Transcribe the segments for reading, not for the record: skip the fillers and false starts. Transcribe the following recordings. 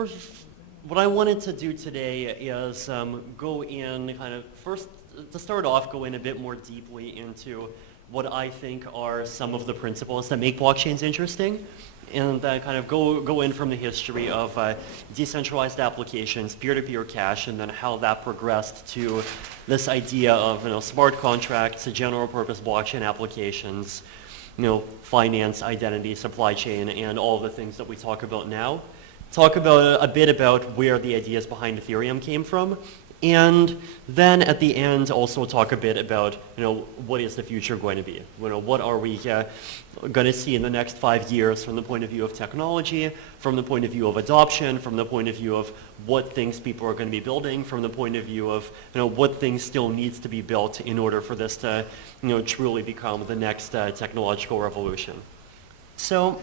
first, what I wanted to do today is go in first, to start off, go in a bit more deeply into what I think are some of the principles that make blockchains interesting, and kind of go in from the history of decentralized applications, peer-to-peer cash, and then how that progressed to this idea of smart contracts, general purpose blockchain applications, finance, identity, supply chain, and all the things that we talk about now. Talk about a bit about where the ideas behind Ethereum came from, and then at the end also talk a bit about what is the future going to be. What are we going to see in the next 5 years from the point of view of technology, from the point of view of adoption, from the point of view of what things people are going to be building, from the point of view of what things still needs to be built in order for this to truly become the next technological revolution. So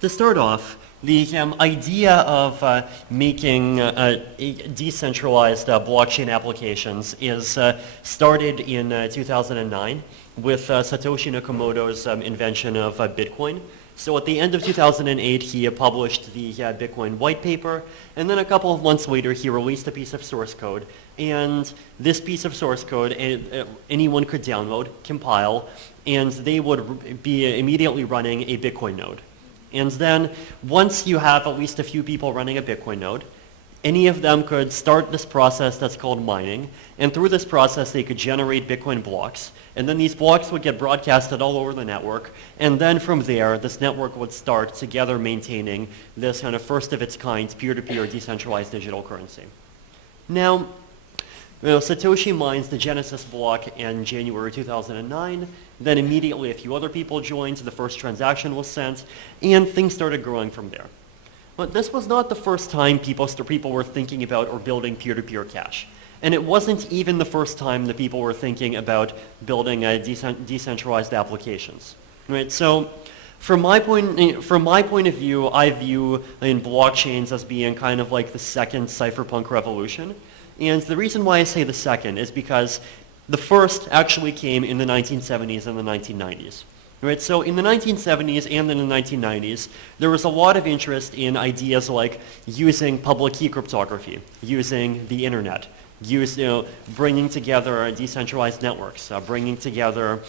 to start off, the idea of making decentralized blockchain applications is started in 2009 with Satoshi Nakamoto's invention of Bitcoin. So at the end of 2008, he published the Bitcoin white paper, and then a couple of months later, he released a piece of source code. And this piece of source code, anyone could download, compile, and they would be immediately running a Bitcoin node. And then once you have at least a few people running a Bitcoin node, any of them could start this process that's called mining. And through this process, they could generate Bitcoin blocks. And then these blocks would get broadcasted all over the network. And then from there, this network would start together maintaining this kind of first of its kind peer-to-peer decentralized digital currency. Now, Satoshi mines the Genesis block in January 2009. Then immediately a few other people joined, the first transaction was sent, and things started growing from there. But this was not the first time people were thinking about or building peer-to-peer cash. And it wasn't even the first time that people were thinking about building decentralized applications. Right? So from my point of view, I view blockchains as being kind of like the second cypherpunk revolution. And the reason why I say the second is because the first actually came in the 1970s and the 1990s. Right? So in the 1970s and in the 1990s, there was a lot of interest in ideas like using public key cryptography, using the internet, bringing together decentralized networks, bringing together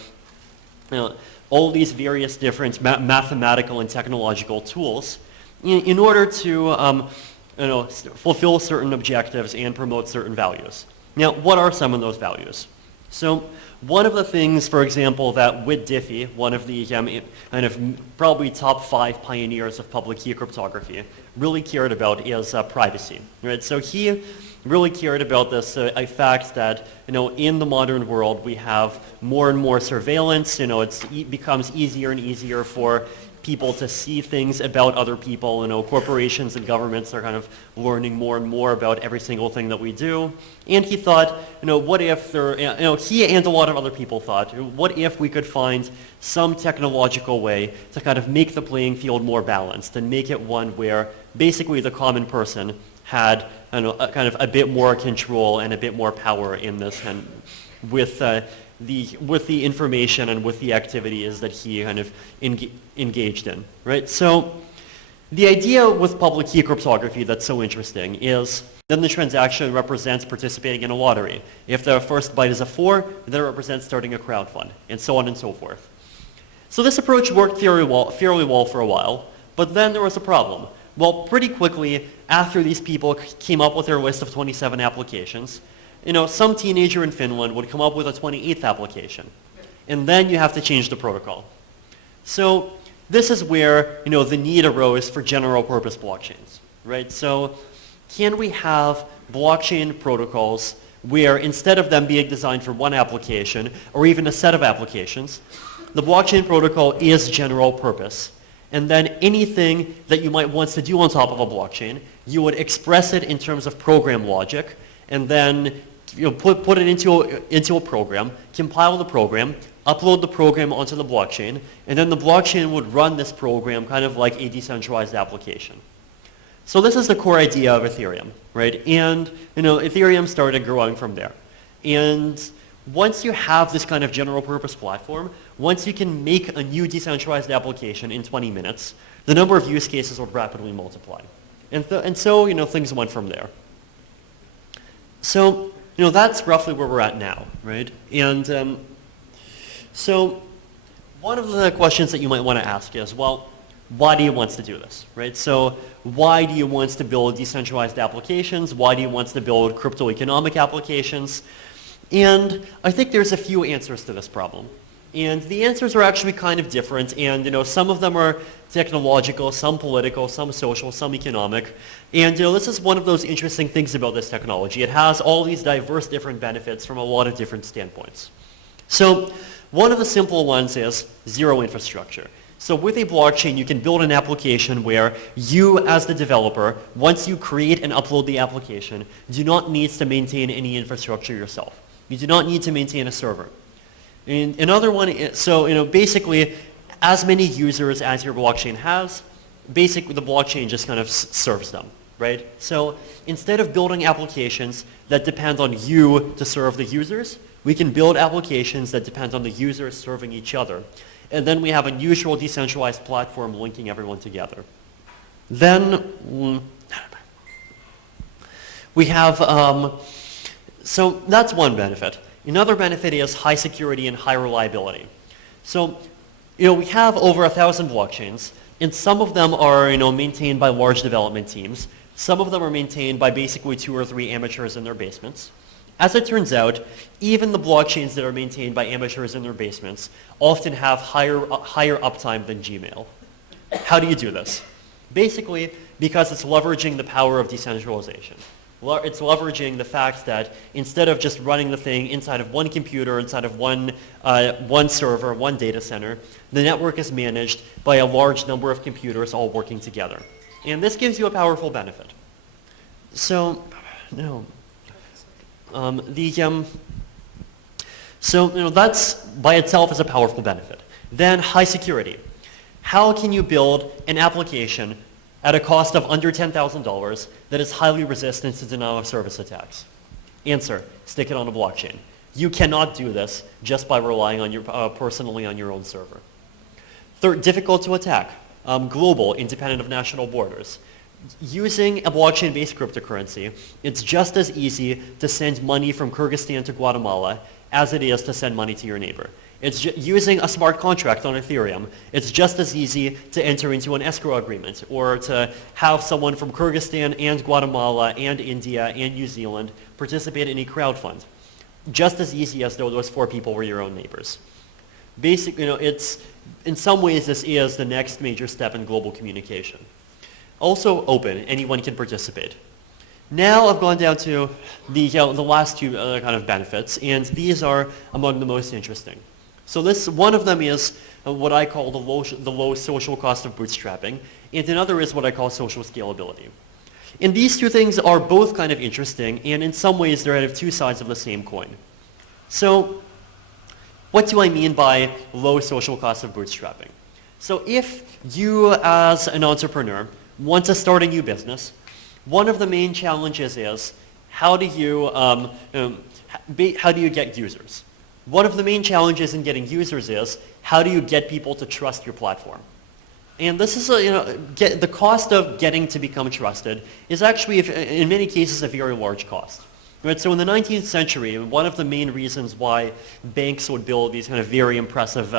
all these various different mathematical and technological tools in order to fulfill certain objectives and promote certain values. Now, what are some of those values? So one of the things, for example, that Whit Diffie, one of the kind of probably top 5 pioneers of public key cryptography, really cared about is privacy. Right? So he really cared about this a fact that in the modern world we have more and more surveillance. It becomes easier and easier for people to see things about other people. Corporations and governments are kind of learning more and more about every single thing that we do. And he thought, what if he and a lot of other people thought, what if we could find some technological way to kind of make the playing field more balanced and make it one where basically the common person had kind of a bit more control and a bit more power in this, and with the information and with the activities that he kind of engaged in, right? So the idea with public key cryptography that's so interesting is then the transaction represents participating in a lottery. If the first byte is a 4, then it represents starting a crowdfund, and so on and so forth. So this approach worked fairly well for a while, but then there was a problem. Well, pretty quickly after these people came up with their list of 27 applications, some teenager in Finland would come up with a 28th application. And then you have to change the protocol. So this is where, the need arose for general purpose blockchains, right? So can we have blockchain protocols where instead of them being designed for one application or even a set of applications, the blockchain protocol is general purpose. And then anything that you might want to do on top of a blockchain, you would express it in terms of program logic, and then put it into a program, compile the program, upload the program onto the blockchain, and then the blockchain would run this program kind of like a decentralized application. So this is the core idea of Ethereum, right? And Ethereum started growing from there. And once you have this kind of general purpose platform, once you can make a new decentralized application in 20 minutes, the number of use cases will rapidly multiply. And so, things went from there. So, that's roughly where we're at now, right? And so one of the questions that you might want to ask is, well, why do you want to do this, right? So why do you want to build decentralized applications? Why do you want to build cryptoeconomic applications? And I think there's a few answers to this problem. And the answers are actually kind of different, and some of them are technological, some political, some social, some economic. And this is one of those interesting things about this technology. It has all these diverse different benefits from a lot of different standpoints. So one of the simple ones is zero infrastructure. So with a blockchain, you can build an application where you, as the developer, once you create and upload the application, do not need to maintain any infrastructure yourself. You do not need to maintain a server. And another one, so basically, as many users as your blockchain has, basically the blockchain just kind of serves them, right? So instead of building applications that depend on you to serve the users, we can build applications that depend on the users serving each other. And then we have a neutral decentralized platform linking everyone together. Then we have, so that's one benefit. Another benefit is high security and high reliability. So, we have over 1,000 blockchains, and some of them are, maintained by large development teams. Some of them are maintained by basically 2 or 3 amateurs in their basements. As it turns out, even the blockchains that are maintained by amateurs in their basements often have higher uptime than Gmail. How do you do this? Basically, because it's leveraging the power of decentralization. It's leveraging the fact that instead of just running the thing inside of one computer, inside of one server, one data center, the network is managed by a large number of computers all working together. And this gives you a powerful benefit. So, that's by itself is a powerful benefit. Then high security. How can you build an application at a cost of under $10,000 that is highly resistant to denial of service attacks? Answer, stick it on a blockchain. You cannot do this just by relying on personally on your own server. Third, difficult to attack. Global, independent of national borders. Using a blockchain-based cryptocurrency, it's just as easy to send money from Kyrgyzstan to Guatemala as it is to send money to your neighbor. It's using a smart contract on Ethereum. It's just as easy to enter into an escrow agreement or to have someone from Kyrgyzstan and Guatemala and India and New Zealand participate in a crowdfund. Just as easy as though those 4 people were your own neighbors. Basically, it's, in some ways, this is the next major step in global communication. Also open, anyone can participate. Now I've gone down to the last 2 kind of benefits, and these are among the most interesting. So one of them is what I call the low social cost of bootstrapping, and another is what I call social scalability. And these 2 things are both kind of interesting, and in some ways they're out of 2 sides of the same coin. So what do I mean by low social cost of bootstrapping? So if you as an entrepreneur want to start a new business, one of the main challenges is how do you get users? One of the main challenges in getting users is how do you get people to trust your platform? And this is the cost of getting to become trusted is actually in many cases a very large cost. Right? So in the 19th century, one of the main reasons why banks would build these kind of very impressive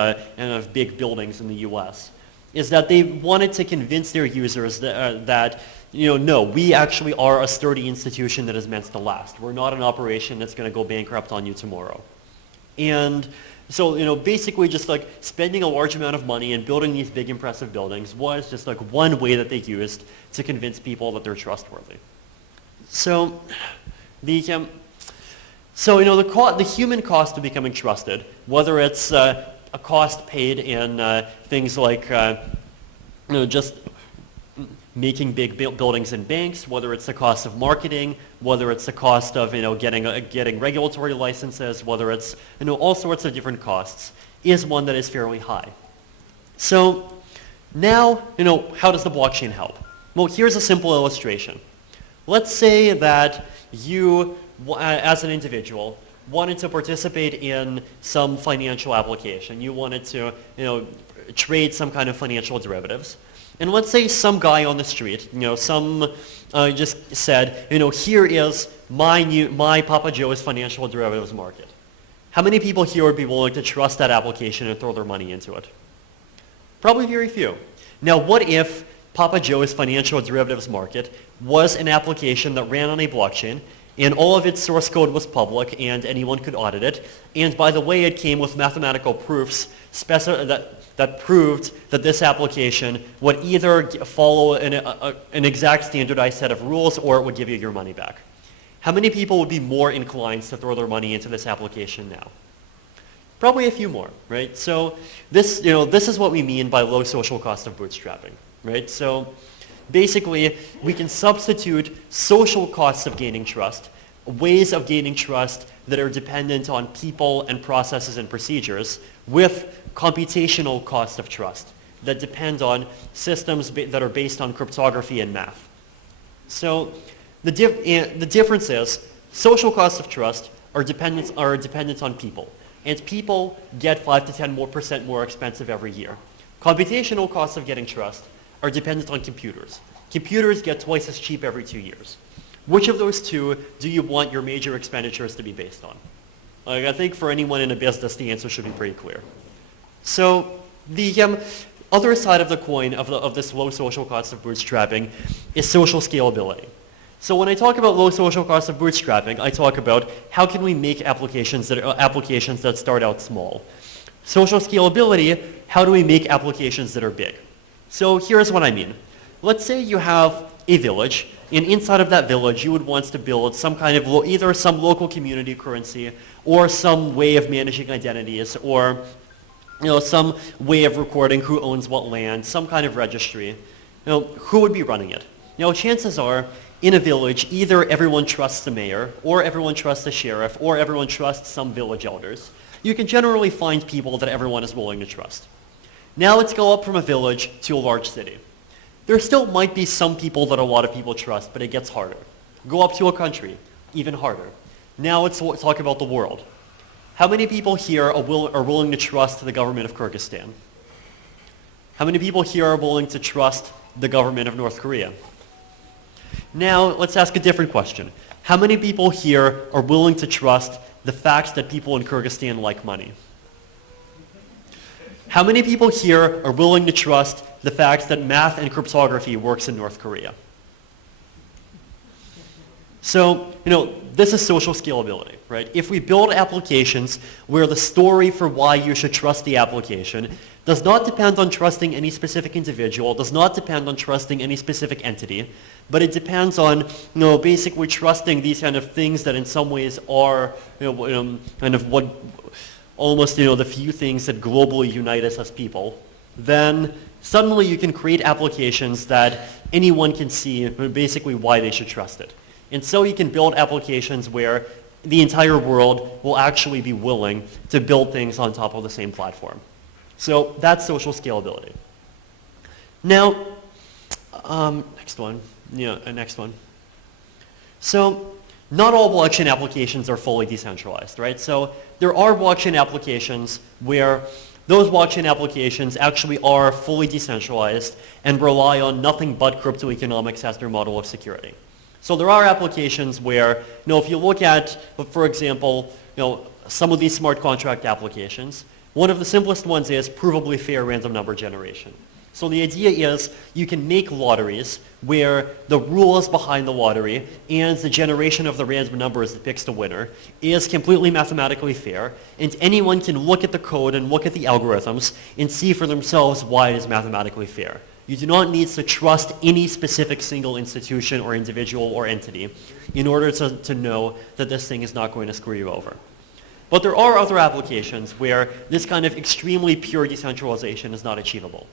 big buildings in the US is that they wanted to convince their users that no, we actually are a sturdy institution that is meant to last. We're not an operation that's going to go bankrupt on you tomorrow. And so, basically just like spending a large amount of money and building these big impressive buildings was just like one way that they used to convince people that they're trustworthy. So, the human cost of becoming trusted, whether it's a cost paid in things like just making big buildings in banks, whether it's the cost of marketing, whether it's the cost of getting regulatory licenses, whether it's all sorts of different costs, is one that is fairly high. So now how does the blockchain help? Well, here's a simple illustration. Let's say that you, as an individual, wanted to participate in some financial application. You wanted to trade some kind of financial derivatives. And let's say some guy on the street, some just said, here is my Papa Joe's financial derivatives market. How many people here would be willing to trust that application and throw their money into it? Probably very few. Now, what if Papa Joe's financial derivatives market was an application that ran on a blockchain, and all of its source code was public and anyone could audit it, and by the way, it came with mathematical proofs that proved that this application would either follow an exact standardized set of rules or it would give you your money back. How many people would be more inclined to throw their money into this application now? Probably a few more, right? So this is what we mean by low social cost of bootstrapping, right? So basically, we can substitute social costs of gaining trust, ways of gaining trust that are dependent on people and processes and procedures, with computational cost of trust that depend on systems that are based on cryptography and math. So the difference is social costs of trust are dependent on people, and people get 5 to 10% more expensive every year. Computational costs of getting trust are dependent on computers. Computers get twice as cheap every 2 years. Which of those two do you want your major expenditures to be based on? I think for anyone in a business, the answer should be pretty clear. So the other side of the coin of this low social cost of bootstrapping is social scalability. So when I talk about low social cost of bootstrapping, I talk about how can we make applications that start out small. Social scalability, how do we make applications that are big? So here's what I mean. Let's say you have a village, and inside of that village you would want to build some kind of either some local community currency or some way of managing identities, or some way of recording who owns what land, some kind of registry. Who would be running it? Chances are in a village either everyone trusts the mayor, or everyone trusts the sheriff, or everyone trusts some village elders. You can generally find people that everyone is willing to trust. Now let's go up from a village to a large city. There still might be some people that a lot of people trust, but it gets harder. Go up to a country, even harder. Now let's talk about the world. How many people here are willing to trust the government of Kyrgyzstan? How many people here are willing to trust the government of North Korea? Now let's ask a different question. How many people here are willing to trust the fact that people in Kyrgyzstan like money? How many people here are willing to trust the fact that math and cryptography works in North Korea? So, this is social scalability, right? If we build applications where the story for why you should trust the application does not depend on trusting any specific individual, does not depend on trusting any specific entity, but it depends on, basically trusting these kind of things that in some ways are, kind of what, almost, the few things that globally unite us as people, then suddenly you can create applications that anyone can see basically why they should trust it. And so you can build applications where the entire world will actually be willing to build things on top of the same platform. So that's social scalability. Now, next one. Next one. So not all blockchain applications are fully decentralized, right? So there are blockchain applications where those blockchain applications actually are fully decentralized and rely on nothing but cryptoeconomics as their model of security. So there are applications where, if you look at, for example, some of these smart contract applications, one of the simplest ones is provably fair random number generation. So the idea is you can make lotteries where the rules behind the lottery and the generation of the random numbers that picks the winner is completely mathematically fair, and anyone can look at the code and look at the algorithms and see for themselves why it is mathematically fair. You do not need to trust any specific single institution or individual or entity in order to know that this thing is not going to screw you over. But there are other applications where this kind of extremely pure decentralization is not achievable.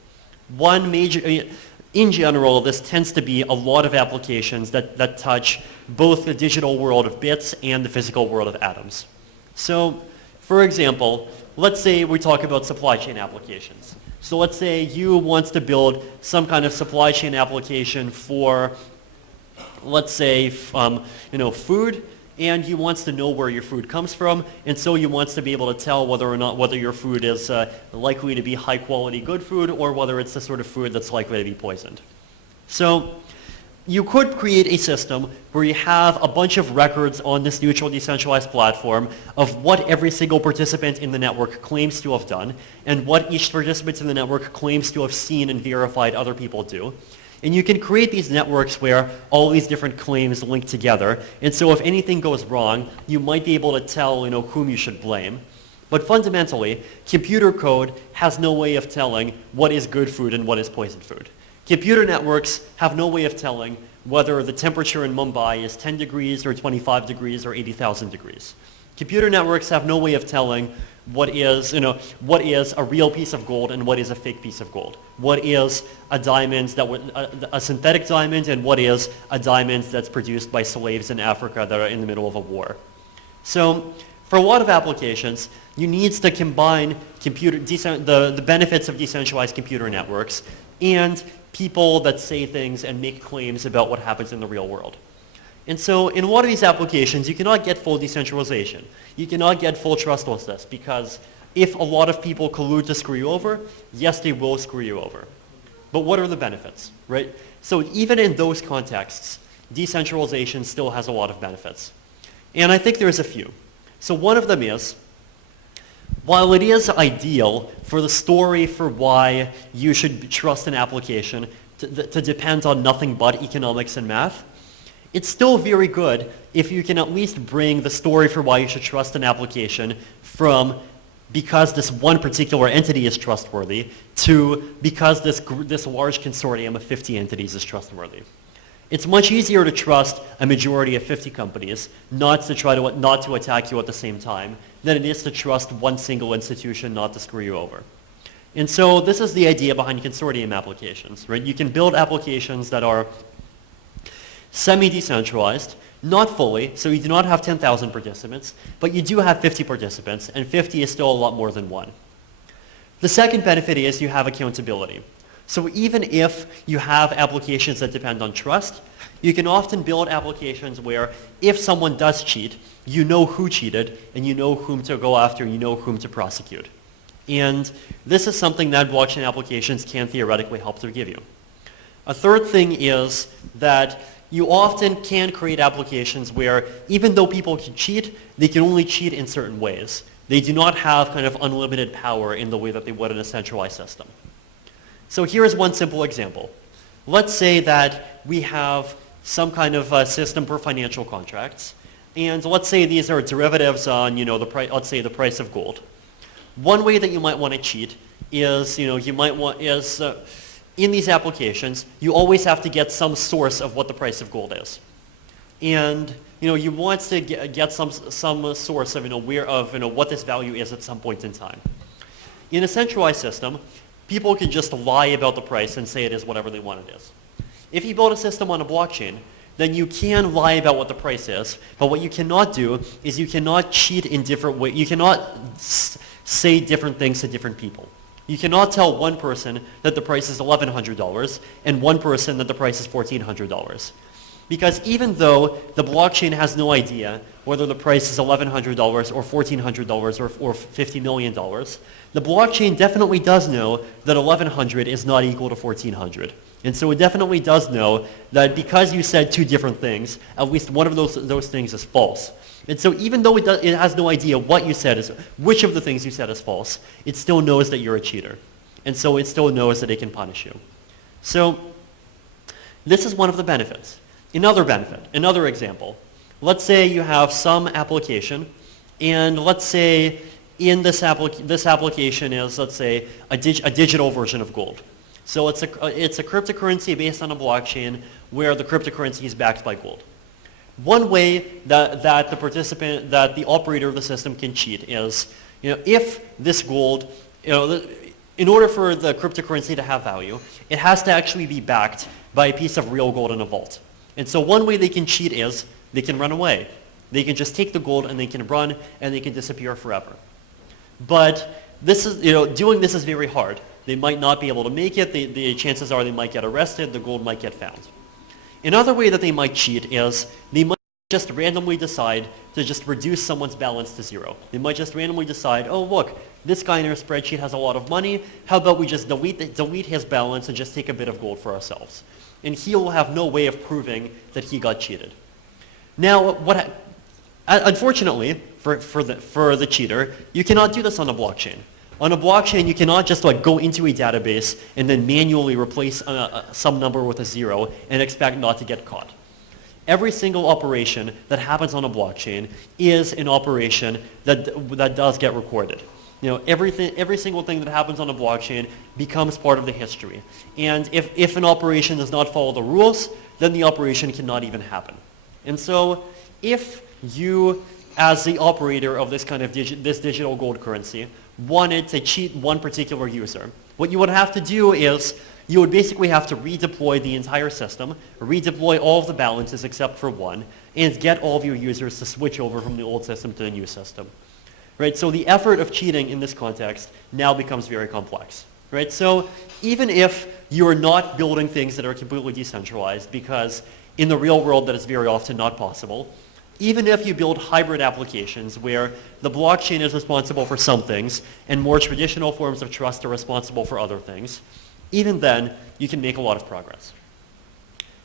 One major, in general, this tends to be a lot of applications that touch both the digital world of bits and the physical world of atoms. So, for example, let's say we talk about supply chain applications. So let's say you want to build some kind of supply chain application for, let's say, food, and you wants to know where your food comes from, and so you wants to be able to tell whether your food is likely to be high quality good food or whether it's the sort of food that's likely to be poisoned. So you could create a system where you have a bunch of records on this neutral decentralized platform of what every single participant in the network claims to have done and what each participant in the network claims to have seen and verified other people do. And you can create these networks where all these different claims link together. And so if anything goes wrong, you might be able to tell, whom you should blame. But fundamentally, computer code has no way of telling what is good food and what is poisoned food. Computer networks have no way of telling whether the temperature in Mumbai is 10 degrees or 25 degrees or 80,000 degrees. Computer networks have no way of telling what is a real piece of gold and what is a fake piece of gold. What is a diamond a synthetic diamond and what is a diamond that's produced by slaves in Africa that are in the middle of a war. So for a lot of applications, you need to combine the benefits of decentralized computer networks and people that say things and make claims about what happens in the real world. And so in a lot of these applications, you cannot get full decentralization. You cannot get full trustlessness because if a lot of people collude to screw you over, yes, they will screw you over. But what are the benefits, right? So even in those contexts, decentralization still has a lot of benefits. And I think there's a few. So one of them is, while it is ideal for the story for why you should trust an application to depend on nothing but economics and math, it's still very good if you can at least bring the story for why you should trust an application from because this one particular entity is trustworthy to because this large consortium of 50 entities is trustworthy. It's much easier to trust a majority of 50 companies not to attack you at the same time than it is to trust one single institution not to screw you over. And so this is the idea behind consortium applications, right? You can build applications that are semi-decentralized, not fully, so you do not have 10,000 participants, but you do have 50 participants, and 50 is still a lot more than one. The second benefit is you have accountability. So even if you have applications that depend on trust, you can often build applications where if someone does cheat, you know who cheated, and you know whom to go after, you know whom to prosecute. And this is something that blockchain applications can theoretically help to give you. A third thing is that you often can create applications where even though people can cheat, they can only cheat in certain ways. They do not have kind of unlimited power in the way that they would in a centralized system. So here's one simple example. Let's say that we have some kind of system for financial contracts, and let's say these are derivatives on, let's say the price of gold. One way that you might want to cheat is, in these applications, you always have to get some source of what the price of gold is. And you want to get some source of what this value is at some point in time. In a centralized system, people can just lie about the price and say it is whatever they want it is. If you build a system on a blockchain, then you can lie about what the price is, but what you cannot do is you cannot cheat in different ways. You cannot say different things to different people. You cannot tell one person that the price is $1,100 and one person that the price is $1,400. Because even though the blockchain has no idea whether the price is $1,100 or $1,400 or $50 million, the blockchain definitely does know that 1,100 is not equal to 1,400. And so it definitely does know that because you said two different things, at least one of those things is false. And so even though it has no idea what you said which of the things you said is false, it still knows that you're a cheater. And so it still knows that it can punish you. So this is one of the benefits. Another benefit, another example. Let's say you have some application, and let's say in this application is, let's say, a digital version of gold. So it's a cryptocurrency based on a blockchain where the cryptocurrency is backed by gold. One way that the operator of the system can cheat is, if this gold, in order for the cryptocurrency to have value, it has to actually be backed by a piece of real gold in a vault. And so one way they can cheat is they can run away. They can just take the gold and they can run and they can disappear forever. But this is, doing this is very hard. They might not be able to make it. The chances are they might get arrested. The gold might get found. Another way that they might cheat is they might just randomly decide to just reduce someone's balance to zero. They might just randomly decide, oh look, this guy in our spreadsheet has a lot of money, how about we just delete his balance and just take a bit of gold for ourselves? And he will have no way of proving that he got cheated. Now, unfortunately, for the cheater, you cannot do this on a blockchain. On a blockchain, you cannot just go into a database and then manually replace some number with a zero and expect not to get caught. Every single operation that happens on a blockchain is an operation that does get recorded. Every single thing that happens on a blockchain becomes part of the history. And if an operation does not follow the rules, then the operation cannot even happen. And so if you, as the operator of this kind of this digital gold currency, wanted to cheat one particular user, what you would have to do is you would basically have to redeploy the entire system, redeploy all of the balances except for one, and get all of your users to switch over from the old system to the new system. Right? So the effort of cheating in this context now becomes very complex. Right? So even if you're not building things that are completely decentralized, because in the real world that is very often not possible, even if you build hybrid applications where the blockchain is responsible for some things and more traditional forms of trust are responsible for other things, even then you can make a lot of progress.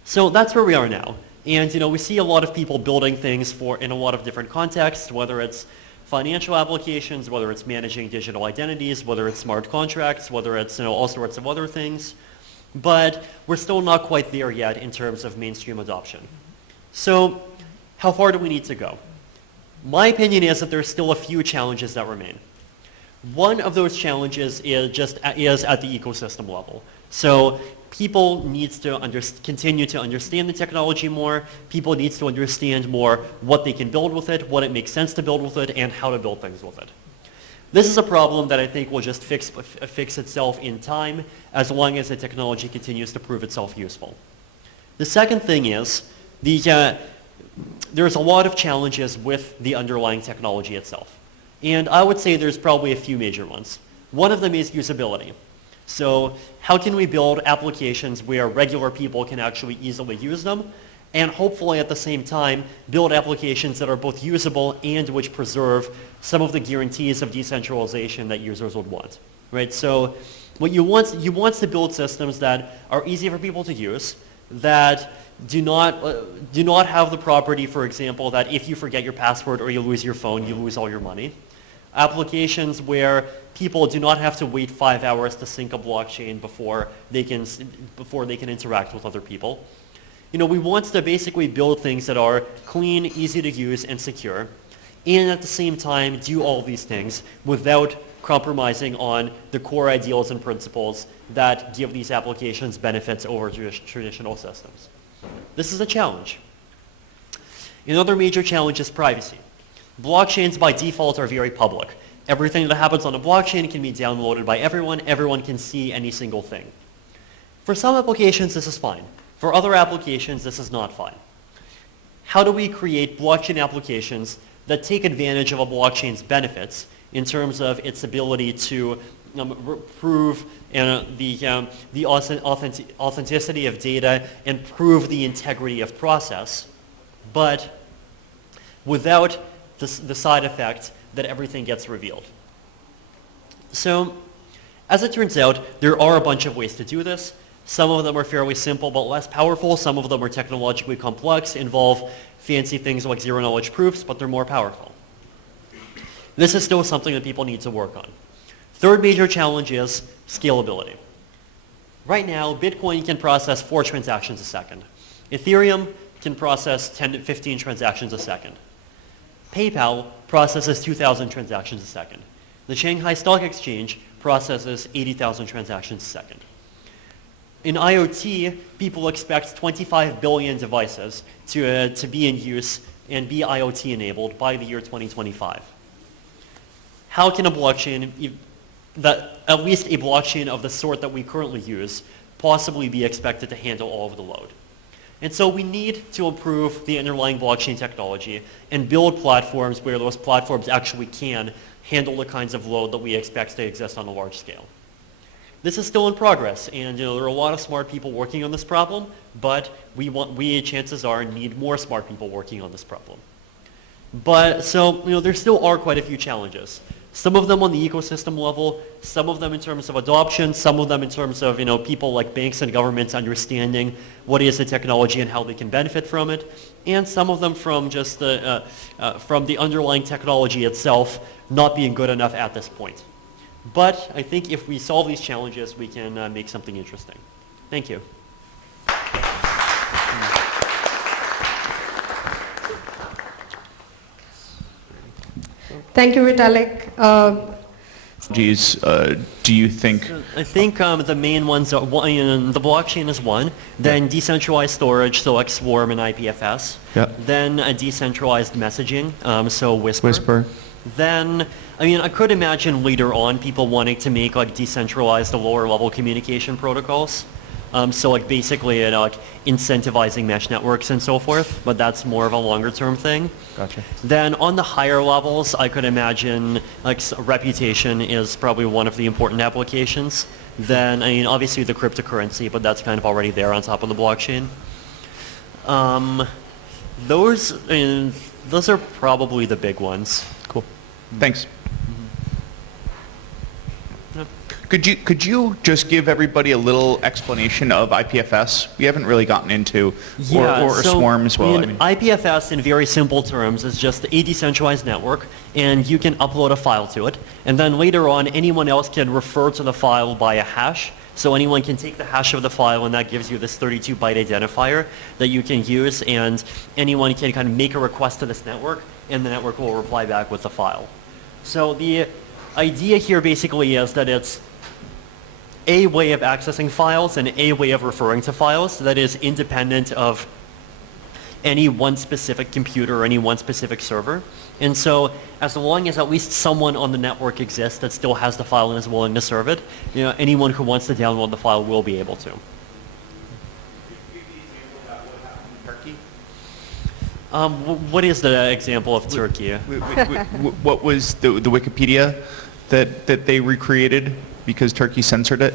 So that's where we are now. And we see a lot of people building things in a lot of different contexts, whether it's financial applications, whether it's managing digital identities, whether it's smart contracts, whether it's all sorts of other things. But we're still not quite there yet in terms of mainstream adoption. So how far do we need to go? My opinion is that there's still a few challenges that remain. One of those challenges is at the ecosystem level. So people need to continue to understand the technology more. People need to understand more what they can build with it, what it makes sense to build with it, and how to build things with it. This is a problem that I think will just fix itself in time as long as the technology continues to prove itself useful. The second thing is there's a lot of challenges with the underlying technology itself. And I would say there's probably a few major ones. One of them is usability. So how can we build applications where regular people can actually easily use them, and hopefully at the same time build applications that are both usable and which preserve some of the guarantees of decentralization that users would want, right? So what you want to build systems that are easy for people to use, that do not have the property, for example, that if you forget your password or you lose your phone, you lose all your money. Applications where people do not have to wait 5 hours to sync a blockchain before they can interact with other people. We want to basically build things that are clean, easy to use, and secure, and at the same time do all these things without compromising on the core ideals and principles that give these applications benefits over traditional systems. This is a challenge. Another major challenge is privacy. Blockchains by default are very public. Everything that happens on a blockchain can be downloaded by everyone. Everyone can see any single thing. For some applications, this is fine. For other applications, this is not fine. How do we create blockchain applications that take advantage of a blockchain's benefits in terms of its ability to prove the authenticity of data and prove the integrity of process, but without the side effect that everything gets revealed? So, as it turns out, there are a bunch of ways to do this. Some of them are fairly simple but less powerful. Some of them are technologically complex, involve fancy things like zero-knowledge proofs, but they're more powerful. This is still something that people need to work on. Third major challenge is scalability. Right now, Bitcoin can process 4 transactions a second. Ethereum can process 10 to 15 transactions a second. PayPal processes 2,000 transactions a second. The Shanghai Stock Exchange processes 80,000 transactions a second. In IoT, people expect 25 billion devices to be in use and be IoT enabled by the year 2025. How can a blockchain, at least a blockchain of the sort that we currently use, possibly be expected to handle all of the load? And so we need to improve the underlying blockchain technology and build platforms where those platforms actually can handle the kinds of load that we expect to exist on a large scale. this is still in progress, and there are a lot of smart people working on this problem, but we chances are need more smart people working on this problem. But so there still are quite a few challenges. Some of them on the ecosystem level, some of them in terms of adoption, some of them in terms of people like banks and governments understanding what is the technology and how they can benefit from it, and some of them from just from the underlying technology itself not being good enough at this point. But I think if we solve these challenges, we can make something interesting. Thank you. Thank you, Vitalik. Do you think? I think the main ones are the blockchain is one, then decentralized storage, so like Swarm and IPFS, then decentralized messaging, so Whisper. Then, I could imagine later on people wanting to make like decentralized lower level communication protocols. So like basically like incentivizing mesh networks and so forth, but that's more of a longer term thing. Gotcha. Then on the higher levels, I could imagine like reputation is probably one of the important applications. Then, obviously the cryptocurrency, but that's kind of already there on top of the blockchain. Those are probably the big ones. Cool. Thanks. Could you just give everybody a little explanation of IPFS? We haven't really gotten into, or Swarm as well. IPFS in very simple terms is just a decentralized network, and you can upload a file to it, and then later on anyone else can refer to the file by a hash. So anyone can take the hash of the file, and that gives you this 32-byte identifier that you can use, and anyone can kind of make a request to this network, and the network will reply back with the file. So the idea here basically is that it's a way of accessing files and a way of referring to files that is independent of any one specific computer or any one specific server. And so as long as at least someone on the network exists that still has the file and is willing to serve it, anyone who wants to download the file will be able to. What is the example of Turkey? What was the Wikipedia that they recreated because Turkey censored it?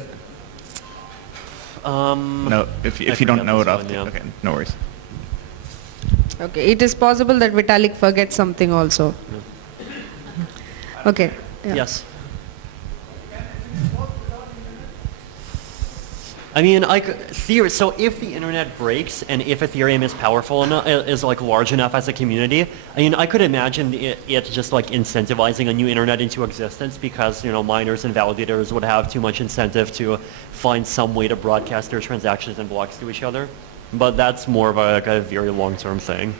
No, if you don't know it off, okay, no worries. Okay, it is possible that Vitalik forgets something also. Okay. Yeah. Yes. So if the internet breaks and if Ethereum is powerful enough, is like large enough as a community, I could imagine it just like incentivizing a new internet into existence because, miners and validators would have too much incentive to find some way to broadcast their transactions and blocks to each other. But that's more of a very long-term thing.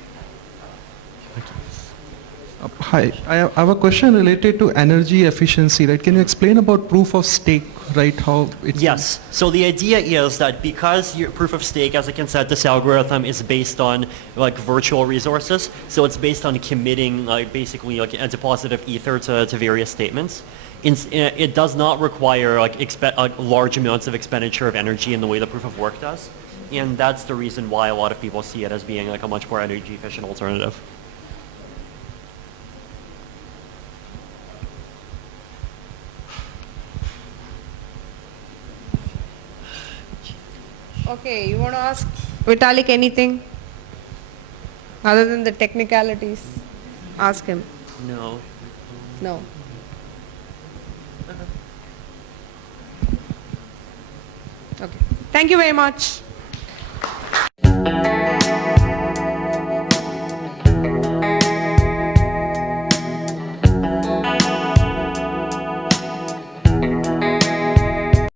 Hi, I have a question related to energy efficiency, right? Can you explain about proof of stake, right? How it's Yes. So the idea is that because your proof of stake as a consensus algorithm is based on like virtual resources, so it's based on committing basically like a deposit of ether to various statements. It does not require large amounts of expenditure of energy in the way the proof of work does, and that's the reason why a lot of people see it as being like a much more energy efficient alternative. Okay, you want to ask Vitalik anything other than the technicalities? Ask him. No. No. Okay. Thank you very much.